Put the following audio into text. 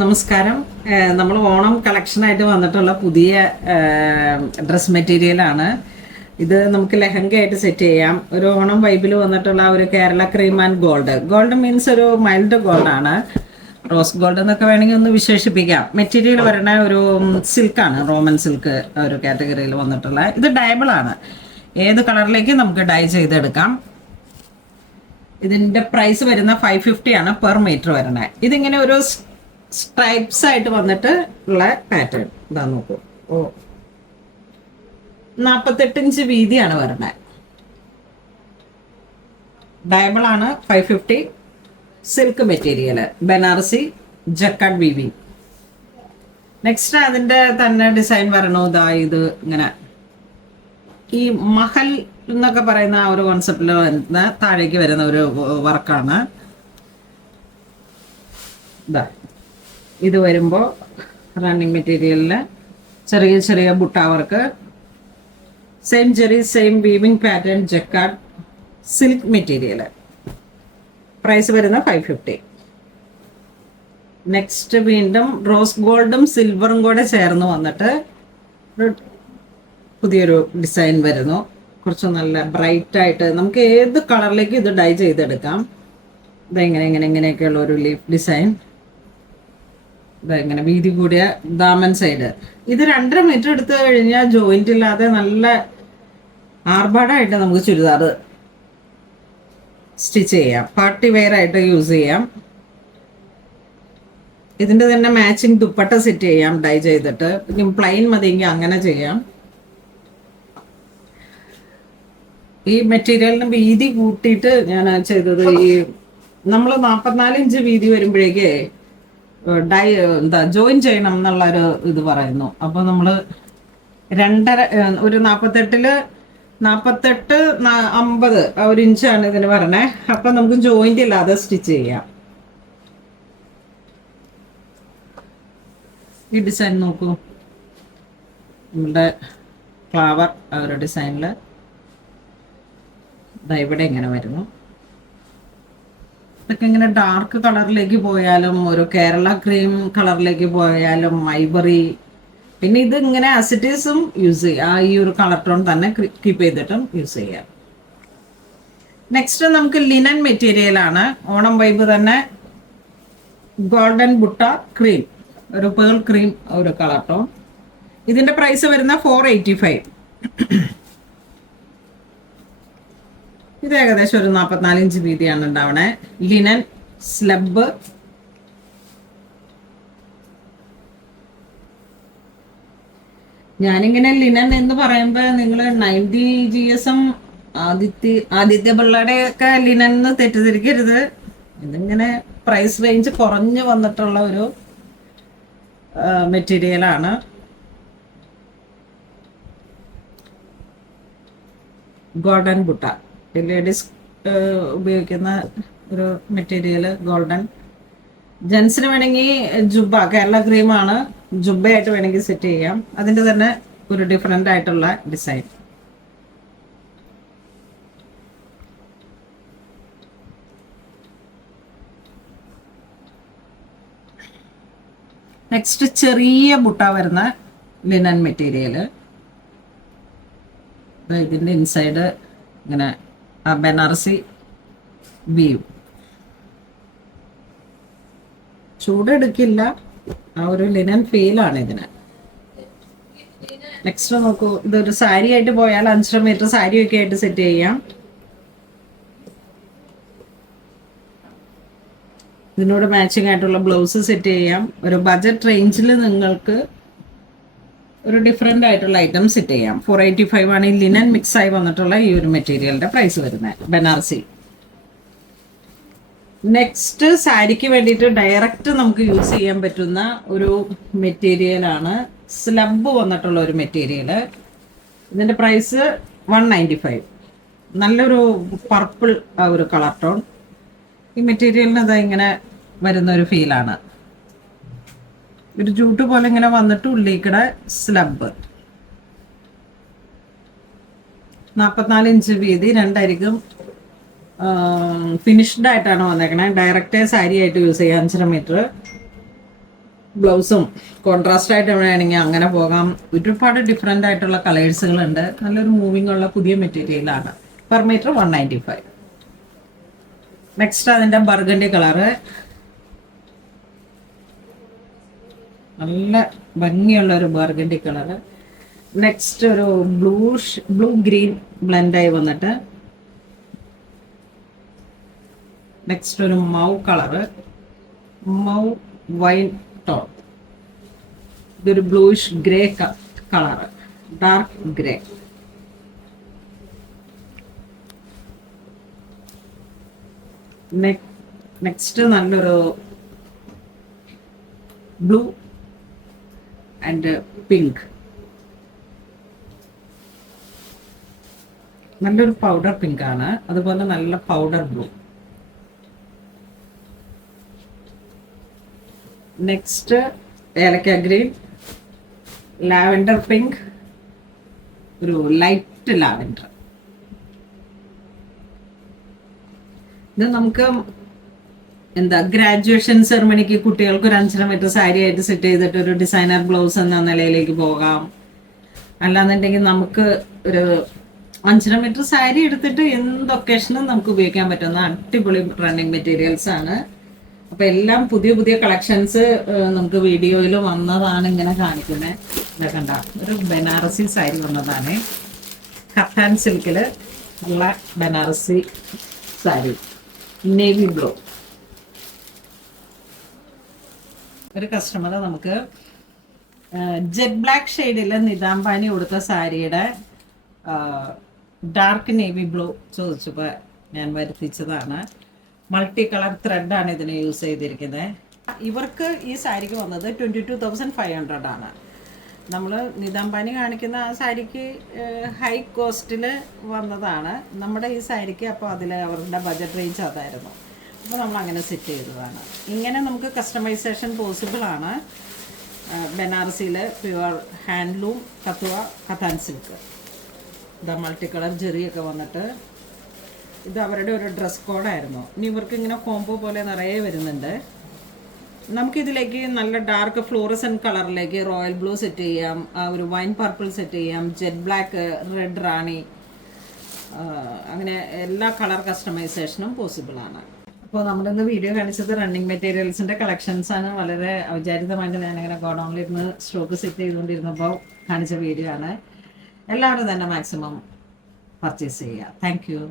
നമസ്കാരം. നമ്മൾ ഓണം കളക്ഷനായിട്ട് വന്നിട്ടുള്ള പുതിയ ഡ്രസ് മെറ്റീരിയലാണ് ഇത്. നമുക്ക് ലെഹങ്കയായിട്ട് സെറ്റ് ചെയ്യാം. ഒരു ഓണം വൈബിൽ വന്നിട്ടുള്ള ഒരു Kerala cream and gold means ഒരു മൈൽഡ് ഗോൾഡാണ്. റോസ് ഗോൾഡ് എന്നൊക്കെ വേണമെങ്കിൽ ഒന്ന് വിശേഷിപ്പിക്കാം. മെറ്റീരിയൽ വരുന്ന ഒരു സിൽക്കാണ്, റോമൻ സിൽക്ക് ഒരു കാറ്റഗറിയിൽ വന്നിട്ടുള്ള. ഇത് ഡയബിൾ ആണ്. ഏത് കളറിലേക്ക് നമുക്ക് ഡൈ ചെയ്തെടുക്കാം. ഇതിൻ്റെ പ്രൈസ് വരുന്ന 550 ആണ് പെർ മീറ്റർ വരുന്നത്. ഇതിങ്ങനെ ഒരു സ്ട്രൈപ്സ് ആയിട്ട് വന്നിട്ട് ഉള്ള പാറ്റേൺ ഇതാ നോക്കൂ. 48 ഇഞ്ച് വീതിയാണ് വരുന്നത്. ഡയമണ്ട് ആണ്. 550. Silk material, Banarasi jacquard weaving. Next അതിൻ്റെ തന്നെ ഡിസൈൻ വരണോ. ഇതാ ഇത് ഇങ്ങനെ ഈ മഹൽ എന്നൊക്കെ പറയുന്ന ആ ഒരു കോൺസെപ്റ്റിൽ വരുന്ന താഴേക്ക് വരുന്ന ഒരു വർക്കാണ്. ഇതാ ഇത് വരുമ്പോൾ റണ്ണിങ് മെറ്റീരിയലിൽ ചെറിയ ചെറിയ ബുട്ട work, same same weaving pattern, jacquard silk material. Price വരുന്ന 550. നെക്സ്റ്റ് വീണ്ടും റോസ് ഗോൾഡും സിൽവറും കൂടെ ചേർന്ന് വന്നിട്ട് പുതിയൊരു ഡിസൈൻ വരുന്നു. കുറച്ച് നല്ല ബ്രൈറ്റ് ആയിട്ട് നമുക്ക് ഏത് കളറിലേക്ക് ഇത് ഡൈ ചെയ്തെടുക്കാം. ഇങ്ങനെയൊക്കെയുള്ള ഒരു ലീഫ് ഡിസൈൻ. ഇങ്ങനെ വീതി കൂടിയ ദാമൻ സൈഡ്. ഇത് 2.5 മീറ്റർ എടുത്തു കഴിഞ്ഞാൽ ജോയിന്റ് ഇല്ലാതെ നല്ല ആർഭാടമായിട്ട് നമുക്ക് ചുരിദാർ സ്റ്റിച്ച് ചെയ്യാം. പാർട്ടി വെയർ ആയിട്ട് യൂസ് ചെയ്യാം. ഇതിൻ്റെ തന്നെ മാച്ചിങ് ദുപ്പട്ട സെറ്റ് ചെയ്യാം ഡൈ ചെയ്തിട്ട്. പിന്നെ പ്ലെയിൻ മതിയെങ്കിൽ അങ്ങനെ ചെയ്യാം. ഈ മെറ്റീരിയലിന് വീതി കൂട്ടിയിട്ട് ഞാൻ ചെയ്തത്, ഈ നമ്മൾ 44 ഇഞ്ച് വീതി വരുമ്പോഴേക്ക് ജോയിൻ ചെയ്യണം എന്നുള്ളൊരു ഇത് പറയുന്നു. അപ്പോൾ നമ്മൾ 2.5 ഒരു 48 50 ഒരു ഇഞ്ചാണ് ഇതിന് പറഞ്ഞേ. അപ്പം നമുക്ക് ജോയിന്റ് ഇല്ലാതെ സ്റ്റിച്ച് ചെയ്യാം. ഈ ഡിസൈൻ നോക്കൂ. നമ്മുടെ ഫ്ലവർ ആ ഒരു ഡിസൈനിൽ ഇവിടെ ഇങ്ങനെ വരുന്നു. ഇതൊക്കെ ഇങ്ങനെ ഡാർക്ക് കളറിലേക്ക് പോയാലും ഒരു കേരള ക്രീം കളറിലേക്ക് പോയാലും ഐവറി. പിന്നെ ഇത് ഇങ്ങനെ ആസിറ്റീസും യൂസ് ചെയ്യാം. ഈ ഒരു കളർ ടോൺ തന്നെ കീപ്പ് ചെയ്തിട്ടും യൂസ് ചെയ്യാം. നെക്സ്റ്റ് നമുക്ക് ലിനൻ മെറ്റീരിയൽ ആണ്. ഓണം വൈബ് തന്നെ ഗോൾഡൻ ബുട്ട ക്രീം, ഒരു പേൾ ക്രീം ഒരു കളർ ടോൺ. ഇതിന്റെ പ്രൈസ് വരുന്ന 485. ഇത് ഏകദേശം ഒരു 44 ഇഞ്ച് വീതിയാണ് ഉണ്ടാവണേ. Linen slub. ഞാനിങ്ങനെ ലിനൻ എന്ന് പറയുമ്പോൾ നിങ്ങൾ 90 GSM ആദിത്യ പിള്ളയുടെ ഒക്കെ ലിനൻ എന്ന് തെറ്റിദ്ധരിക്കരുത്. ഇതിങ്ങനെ പ്രൈസ് റേഞ്ച് കുറഞ്ഞു വന്നിട്ടുള്ള ഒരു മെറ്റീരിയലാണ്. ഗോൾഡൻ ബുട്ട ലേഡീസ് ഉപയോഗിക്കുന്ന ഒരു മെറ്റീരിയൽ ഗോൾഡൻ. ജെൻസിന് വേണമെങ്കിൽ ജുബ, കേരള ക്രീമാണ്, ജുബയായിട്ട് വേണമെങ്കിൽ സെറ്റ് ചെയ്യാം. അതിൻ്റെ തന്നെ ഒരു ഡിഫറെൻ്റ് ആയിട്ടുള്ള ഡിസൈൻ. നെക്സ്റ്റ് ചെറിയ ബുട്ട വരുന്ന ലിനൻ മെറ്റീരിയൽ. ഇതിൻ്റെ ഇൻസൈഡ് ഇങ്ങനെ ബനാറസി വീവ്. ചൂടെടുക്കില്ല, ആ ഒരു ലിനൻ ഫീലാണ് ഇതിന്. നെക്സ്റ്റ് നോക്കൂ. ഇതൊരു സാരി ആയിട്ട് പോയാൽ 5.5 മീറ്റർ സാരിയൊക്കെ ആയിട്ട് സെറ്റ് ചെയ്യാം. ഇതിനോട് മാച്ചിങ് ആയിട്ടുള്ള ബ്ലൗസ് സെറ്റ് ചെയ്യാം. ഒരു ബജറ്റ് റേഞ്ചിൽ നിങ്ങൾക്ക് ഒരു ഡിഫറെൻ്റ് ആയിട്ടുള്ള ഐറ്റം സെറ്റ് ചെയ്യാം. 485 ആണ് ഈ ലിനൻ മിക്സ് ആയി വന്നിട്ടുള്ള ഈ ഒരു മെറ്റീരിയലിന്റെ പ്രൈസ് വരുന്നത്. ബനാറസി. നെക്സ്റ്റ് സാരിക്ക് വേണ്ടിയിട്ട് ഡയറക്റ്റ് നമുക്ക് യൂസ് ചെയ്യാൻ പറ്റുന്ന ഒരു മെറ്റീരിയലാണ് സ്ലബ് വന്നിട്ടുള്ള ഒരു മെറ്റീരിയൽ. ഇതിന്റെ പ്രൈസ് 195. നല്ലൊരു പർപ്പിൾ ആ ഒരു കളർ ടോൺ. ഈ മെറ്റീരിയലിന് അത് ഇങ്ങനെ വരുന്ന ഒരു ഫീലാണ്. ഒരു ജൂട്ട് പോലെ ഇങ്ങനെ വന്നിട്ട് ഉള്ളിക്കടെ സ്ലബ്. 44 ഇഞ്ച് വീതി, 2 അരികും ഫിനിഷ്ഡ് ആയിട്ടാണ് വന്നേക്കണേ. ഡയറക്റ്റ് സാരി ആയിട്ട് യൂസ് ചെയ്യാം. 5.5 മീറ്റർ. ബ്ലൗസും കോൺട്രാസ്റ്റ് ആയിട്ട് വേണമെങ്കിൽ അങ്ങനെ പോകാം. ഒരുപാട് ഡിഫറെൻ്റ് ആയിട്ടുള്ള കളേഴ്സുകളുണ്ട്. നല്ലൊരു മൂവിങ് ഉള്ള പുതിയ മെറ്റീരിയലാണ്. Per metre 195. നെക്സ്റ്റ് അതിൻ്റെ ബർഗണ്ടി കളറ്, നല്ല ഭംഗിയുള്ള ഒരു ബർഗണ്ടി കളറ്. നെക്സ്റ്റ് ഒരു ബ്ലൂ ഗ്രീൻ ബ്ലെൻഡായി വന്നിട്ട്, നെക്സ്റ്റ് ഒരു mauve colour, mauve wine tone. ഇതൊരു bluish grey colour, dark grey. Next നല്ലൊരു ബ്ലൂ ആൻഡ് പിങ്ക്, നല്ലൊരു പൗഡർ പിങ്ക് ആണ്. അതുപോലെ നല്ല പൗഡർ ബ്ലൂ. നെക്സ്റ്റ് ഏലക്ക ഗ്രീൻ, ലാവൻഡർ പിങ്ക്, ഒരു ലൈറ്റ് ലാവൻഡർ. ഇത് നമുക്ക് ഗ്രാജുവേഷൻ സെറമണിക്ക് കുട്ടികൾക്ക് ഒരു 5 മീറ്റർ സാരി ആയിട്ട് സെറ്റ് ചെയ്തിട്ട് ഒരു ഡിസൈനർ ബ്ലൗസ് എന്ന നിലയിലേക്ക് പോകാം. അല്ലാന്നുണ്ടെങ്കിൽ നമുക്ക് ഒരു 5 മീറ്റർ സാരി എടുത്തിട്ട് എന്ത് ഒക്കേഷനും നമുക്ക് ഉപയോഗിക്കാൻ പറ്റുന്ന അടിപൊളി റണ്ണിങ് മെറ്റീരിയൽസ് ആണ്. അപ്പൊ എല്ലാം പുതിയ പുതിയ കളക്ഷൻസ് നമുക്ക് വീഡിയോയിൽ വന്നതാണ് ഇങ്ങനെ കാണിക്കുന്നത്. ഇതൊക്കെ ഉണ്ടാ ഒരു ബനാറസി സാരി വന്നതാണ്, കത്താൻ സിൽക്കില് ഉള്ള ബനാറസി സാരി, നേവി ബ്ലൂ. ഒരു കസ്റ്റമർ നമുക്ക് ജെറ്റ് ബ്ലാക്ക് ഷെയ്ഡിൽ നിതാംബാനി കൊടുത്ത സാരിയുടെ ഡാർക്ക് നേവി ബ്ലൂ ചോദിച്ചപ്പോൾ ഞാൻ വരുത്തിച്ചതാണ്. മൾട്ടി കളർ ത്രെഡാണ് ഇതിന് യൂസ് ചെയ്തിരിക്കുന്നത്. ഇവർക്ക് ഈ സാരിക്ക് വന്നത് 22,500 ആണ്. നമ്മൾ നിതാംബാനി കാണിക്കുന്ന ആ സാരിക്ക് ഹൈ കോസ്റ്റിൽ വന്നതാണ്. നമ്മുടെ ഈ സാരിക്ക് അപ്പോൾ അതിൽ അവരുടെ ബജറ്റ് റേഞ്ച് അതായിരുന്നു. അപ്പോൾ നമ്മൾ അങ്ങനെ സെറ്റ് ചെയ്തതാണ്. ഇങ്ങനെ നമുക്ക് കസ്റ്റമൈസേഷൻ പോസിബിൾ ആണ്. ബനാറസിയിൽ പ്യുവർ ഹാൻഡ്ലൂം കത്തുവ കത്താൻ സിൽക്ക്. ഇതാ മൾട്ടി കളർ ജെറിയൊക്കെ വന്നിട്ട് ഇത് അവരുടെ ഒരു ഡ്രസ് കോഡായിരുന്നു. ഇനി ഇവർക്ക് ഇങ്ങനെ കോംബോ പോലെ നിറയെ വരുന്നുണ്ട്. നമുക്കിതിലേക്ക് നല്ല ഡാർക്ക് ഫ്ലോറസെൻറ്റ് കളറിലേക്ക് റോയൽ ബ്ലൂ സെറ്റ് ചെയ്യാം, ഒരു വൈൻ പർപ്പിൾ സെറ്റ് ചെയ്യാം, ജെറ്റ് ബ്ലാക്ക്, റെഡ് റാണി, അങ്ങനെ എല്ലാ കളർ കസ്റ്റമൈസേഷനും പോസിബിൾ ആണ്. അപ്പോൾ നമ്മളിന്ന് വീഡിയോ കാണിച്ചത് റണ്ണിങ് മെറ്റീരിയൽസിൻ്റെ കളക്ഷൻസ് ആണ്. വളരെ ഔചാരിതമായിട്ട് ഞാനിങ്ങനെ ഗോഡൗണിലിരുന്ന് സ്റ്റോക്ക് സെറ്റ് ചെയ്തുകൊണ്ടിരുന്നപ്പോൾ കാണിച്ച വീഡിയോ ആണ്. എല്ലാവരും തന്നെ മാക്സിമം പർച്ചേസ് ചെയ്യുക. Thank you.